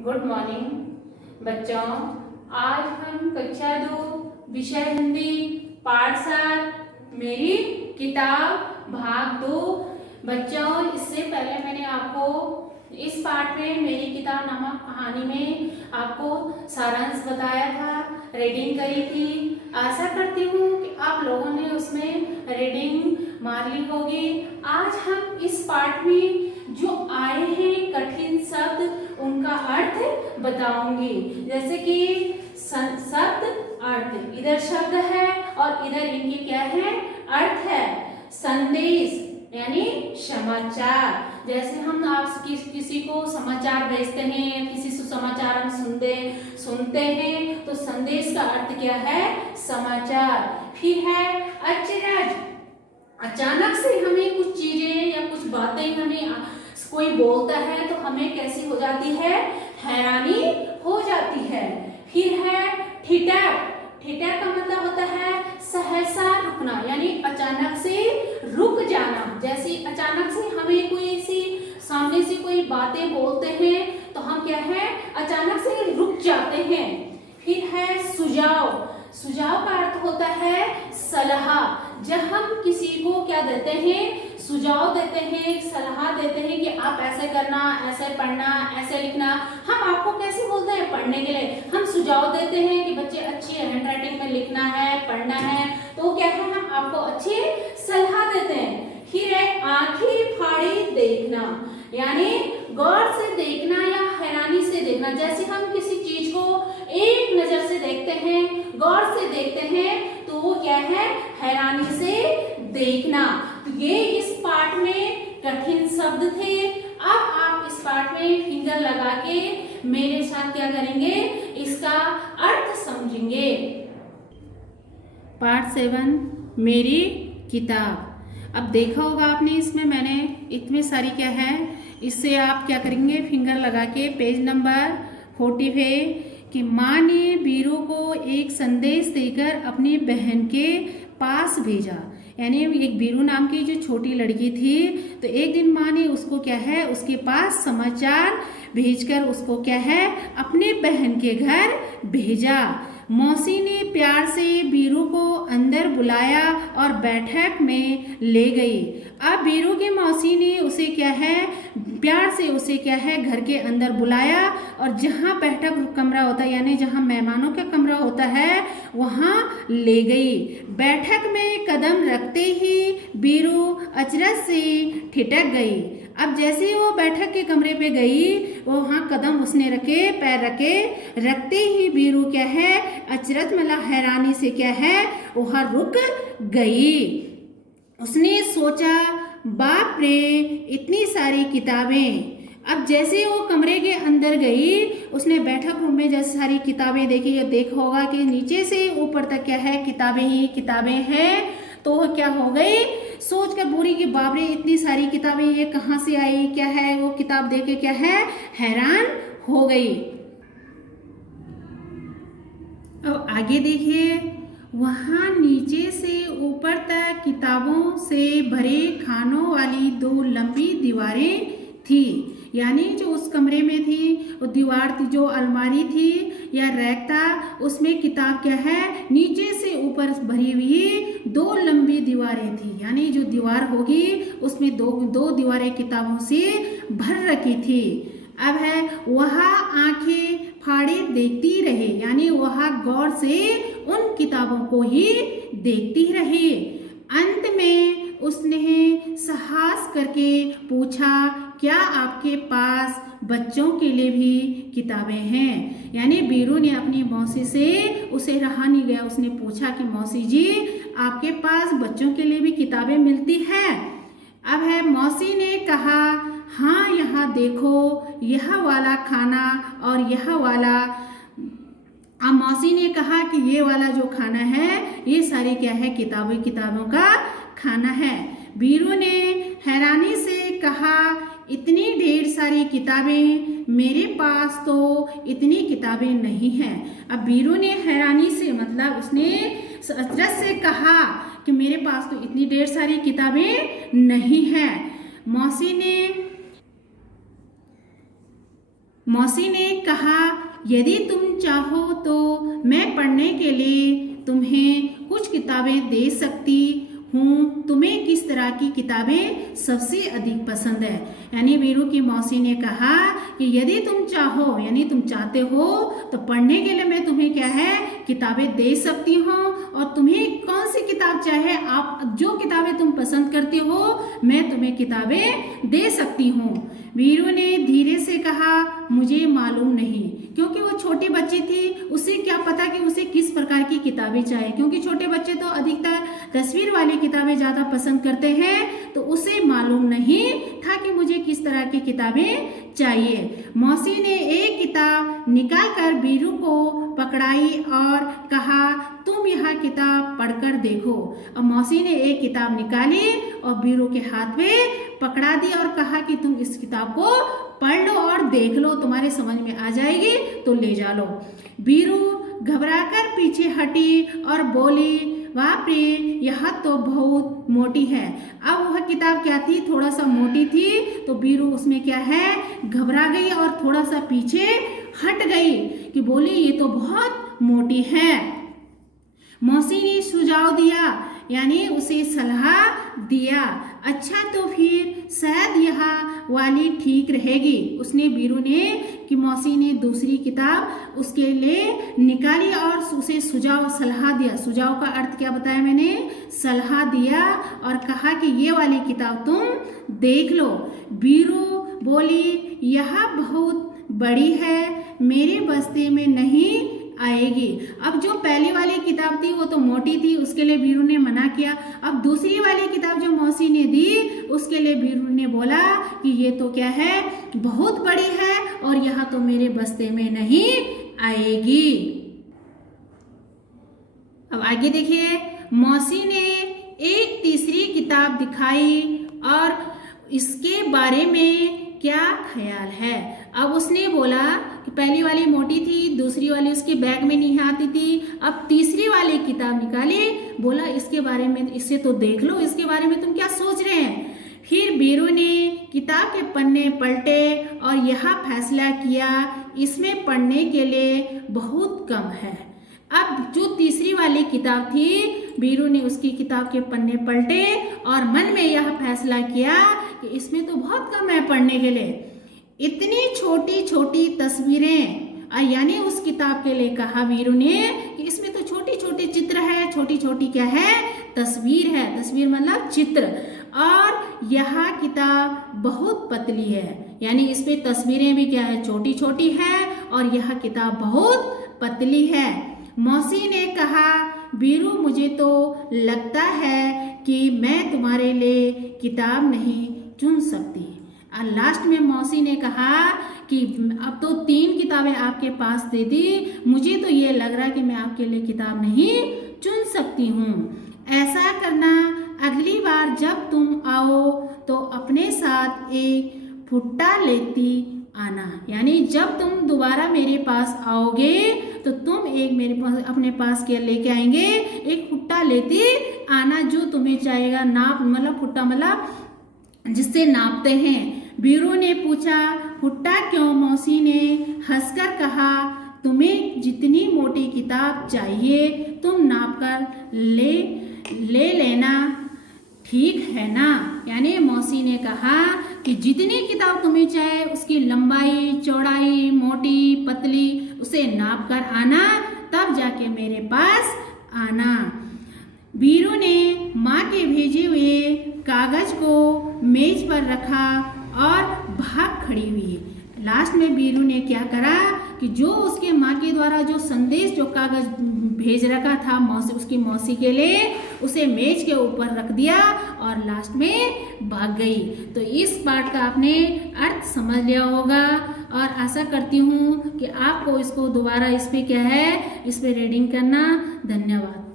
Good morning बच्चों। आज हम कक्षा 2 विषय हिंदी पाठ 7 मेरी किताब भाग 2। बच्चों, इससे पहले मैंने आपको इस पाठ में मेरी किताब नामक कहानी में आपको सारांश बताया था, रीडिंग करी थी। आशा करती हूँ कि आप लोगों ने उसमें रीडिंग मार ली होगी। आज हम इस पाठ में जो आए हैं कठिन शब्द उनका अर्थ बताऊंगी। जैसे कि शब्द अर्थ, इधर शब्द है और इधर इनके क्या है अर्थ है। संदेश यानी समाचार, जैसे हम आप किसी को समाचार भेजते हैं या किसी से समाचार हम सुनते हैं तो संदेश का अर्थ क्या है समाचार। फिर है अचरज, अचानक से हमें कुछ चीजें या कुछ बातें हमें कोई बोलता है तो हमें कैसी हो जाती है, हैरानी हो जाती है। फिर है ठिठक, ठिठक का मतलब होता है सहसा रुकना, यानी अचानक से रुक जाना। जैसे अचानक से हमें कोई सी सामने से कोई बातें बोलते हैं तो हम क्या है अचानक से रुक जाते हैं। फिर है सुझाव, सुझाव का अर्थ होता है सलाह। जब हम किसी को क्या देते हैं, सुझाव देते हैं, सलाह देते हैं कि आप ऐसे करना, ऐसे पढ़ना, ऐसे लिखना। हम आपको कैसे बोलते हैं पढ़ने के लिए, हम सुझाव देते हैं कि बच्चे अच्छी हैंडराइटिंग में लिखना है, पढ़ना है, तो क्या है हम आपको अच्छी सलाह देते हैं। फिर है आंखें फाड़ी देखना, यानी गौर से देखना या हैरानी से देखना। जैसे हम किसी चीज को एक नजर से देखते हैं, गौर से देखते हैं, तो वो क्या है हैरानी से देखना। तो ये इस पाठ में कठिन शब्द थे। अब आप इस पाठ में फिंगर लगा के मेरे साथ क्या करेंगे, इसका अर्थ समझेंगे। पार्ट 7 मेरी किताब। अब देखा होगा आपने, इसमें मैंने इतने सारी क्या है, इससे आप क्या करेंगे फिंगर लगा के पेज नंबर 45 कि माँ ने बीरू को एक संदेश देकर अपनी बहन के पास भेजा। यानी एक बीरू नाम की जो छोटी लड़की थी, तो एक दिन माँ ने उसको क्या है उसके पास समाचार भेजकर उसको क्या है अपने बहन के घर भेजा। मौसी ने प्यार से बीरू को अंदर बुलाया और बैठक में ले गई। अब बीरू की मौसी ने उसे क्या है प्यार से उसे क्या है घर के अंदर बुलाया और जहाँ बैठक कमरा होता है यानी जहाँ मेहमानों का कमरा होता है वहाँ ले गई। बैठक में कदम रखते ही बीरू अचरज से ठिठक गई। अब जैसे ही वो बैठक के कमरे पे गई, वो वहाँ कदम उसने रखे, पैर रखते ही बीरू क्या है अचरज मतलब हैरानी से क्या है वहाँ रुक गई। उसने सोचा बाप रे इतनी सारी किताबें। अब जैसे वो कमरे के अंदर गई, उसने बैठक रूम में जैसे सारी किताबें देखी। ये देखा होगा कि नीचे से ऊपर तक क्या है किताबें ही किताबें हैं। तो वो क्या हो गई, सोच कर बुरी कि बाप रे इतनी सारी किताबें ये कहाँ से आई, क्या है। वो किताब देख के क्या है हैरान हो गई। अब आगे देखिए, वहाँ नीचे से ऊपर तक किताबों से भरे खानों वाली 2 लंबी दीवारें थी। यानी जो उस कमरे में थी वो दीवार थी, जो अलमारी थी या रैक था, उसमें किताब क्या है नीचे से ऊपर भरी हुई 2 लंबी दीवारें थी। यानी जो दीवार होगी उसमें दो दीवारें किताबों से भर रखी थी। अब है वह आंखें फाड़े देखती रहे, यानी वह गौर से उन किताबों को ही देखती रही। अंत में उसने साहस करके पूछा क्या आपके पास बच्चों के लिए भी किताबें हैं। यानी बीरू ने अपनी मौसी से, उसे रहा नहीं गया, उसने पूछा कि मौसी जी आपके पास बच्चों के लिए भी किताबें मिलती हैं। अब है मौसी ने कहा हाँ यहाँ देखो यह वाला खाना और यह वाला। अब मौसी ने कहा कि ये वाला जो खाना है ये सारी क्या है किताबों का खाना है। बीरू ने हैरानी से कहा इतनी ढेर सारी किताबें, मेरे पास तो इतनी किताबें नहीं हैं। अब बीरू ने हैरानी से मतलब उसने अचरज से कहा कि मेरे पास तो इतनी ढेर सारी किताबें नहीं हैं। मौसी ने कहा, यदि तुम चाहो तो मैं पढ़ने के लिए तुम्हें कुछ किताबें दे सकती हूँ। तुम्हें किस तरह की किताबें सबसे अधिक पसंद है? यानी वीरू की मौसी ने कहा कि यदि तुम चाहो, यानी तुम चाहते हो, तो पढ़ने के लिए मैं तुम्हें क्या है, किताबें दे सकती हूँ। और तुम्हें कौन सी किताब चाहे, आप जो किताबें तुम पसंद करते हो, मैं तुम्हें किताबें दे सकती हूँ। वीरू ने धीरे से कहा, मुझे मालूम नहीं, क्योंकि वो छोटी बच्ची थी, उसे क्या पता कि उसे किस प्रकार की किताबें चाहिए, क्योंकि छोटे बच्चे तो अधिकतर तस्वीर वाली किताबें ज़्यादा पसंद करते हैं, तो उसे मालूम नहीं था कि मुझे किस तरह की किताबें चाहिए। मौसी ने एक किताब निकाल कर वीरू को पकड़ाई और कहा, तुम यह किताब पढ़कर देखो। अब मौसी ने एक किताब निकाली और वीरू के हाथ में पकड़ा दी और कहा कि तुम इस किताब को पढ़ लो और देख लो, तुम्हारे समझ में आ जाएगी तो ले जा लो। वीरू घबराकर पीछे हटी और बोली, बाप रे, यह तो बहुत मोटी है। अब वह किताब क्या थी, थोड़ा सा मोटी थी, तो वीरू उसमें क्या है, घबरा गई और थोड़ा सा पीछे हट गई कि बोली ये तो बहुत मोटी है। मौसी ने सुझाव दिया, यानी उसे सलाह दिया, अच्छा तो फिर शायद यह वाली ठीक रहेगी। उसने वीरू ने कि मौसी ने दूसरी किताब उसके लिए निकाली और उसे सुझाव सलाह दिया। सुझाव का अर्थ क्या बताया मैंने, सलाह दिया और कहा कि ये वाली किताब तुम देख लो। वीरू बोली, यह बहुत बड़ी है, मेरे बस्ते में नहीं आएगी। अब जो पहली वाली किताब थी वो तो मोटी थी, उसके लिए वीरू ने मना किया। अब दूसरी वाली किताब जो मौसी ने दी, उसके लिए वीरू ने बोला कि ये तो क्या है, बहुत बड़ी है और यह तो मेरे बस्ते में नहीं आएगी। अब आगे देखिए, मौसी ने एक तीसरी किताब दिखाई और इसके बारे में क्या ख्याल है। अब उसने बोला कि पहली वाली मोटी थी, दूसरी वाली उसके बैग में नहीं आती थी, अब तीसरी वाली किताब निकाली, बोला इसके बारे में, इसे तो देख लो, इसके बारे में तुम क्या सोच रहे हैं। फिर वीरू ने किताब के पन्ने पलटे और यह फैसला किया, इसमें पढ़ने के लिए बहुत कम है। अब जो तीसरी वाली किताब थी, वीरू ने उसकी किताब के पन्ने पलटे और मन में यह फैसला किया कि इसमें तो बहुत कम है पढ़ने के लिए। इतनी छोटी छोटी तस्वीरें, यानी उस किताब के लिए कहा वीरू ने कि इसमें तो छोटी छोटी चित्र है, छोटी छोटी क्या है, तस्वीर है, तस्वीर मतलब चित्र, और यह किताब बहुत पतली है, यानी इसमें तस्वीरें भी क्या है, छोटी छोटी है और यह किताब बहुत पतली है। मौसी ने कहा, वीरू, मुझे तो लगता है कि मैं तुम्हारे लिए किताब नहीं चुन सकती। और लास्ट में मौसी ने कहा कि अब तो 3 किताबें आपके पास दे दी, मुझे तो ये लग रहा है कि मैं आपके लिए किताब नहीं चुन सकती हूँ। ऐसा करना, अगली बार जब तुम आओ तो अपने साथ एक भुट्टा लेती आना, यानी जब तुम दोबारा मेरे पास आओगे तो तुम एक मेरे पास अपने पास क्या लेके आएंगे, एक भुट्टा लेती आना, जो तुम्हें चाहेगा, नाप मतलब भुट्टा मतलब जिससे नापते हैं। वीरू ने पूछा, भुट्टा क्यों? मौसी ने हंसकर कहा, तुम्हें जितनी मोटी किताब चाहिए तुम नाप कर ले लेना, ठीक है ना। यानी मौसी ने कहा कि जितनी किताब तुम्हें चाहे उसकी लंबाई, चौड़ाई, मोटी, पतली, उसे नाप कर आना, तब जाके मेरे पास आना। वीरू ने माँ के भेजे हुए कागज को मेज पर रखा और भाग खड़ी हुई। लास्ट में वीरू ने क्या करा कि जो उसके माँ के द्वारा जो संदेश, जो कागज भेज रखा था मौसी, उसकी मौसी के लिए, उसे मेज के ऊपर रख दिया और लास्ट में भाग गई। तो इस पाठ का आपने अर्थ समझ लिया होगा और आशा करती हूँ कि आपको इसको दोबारा इस पे क्या है, इस पे रीडिंग करना। धन्यवाद।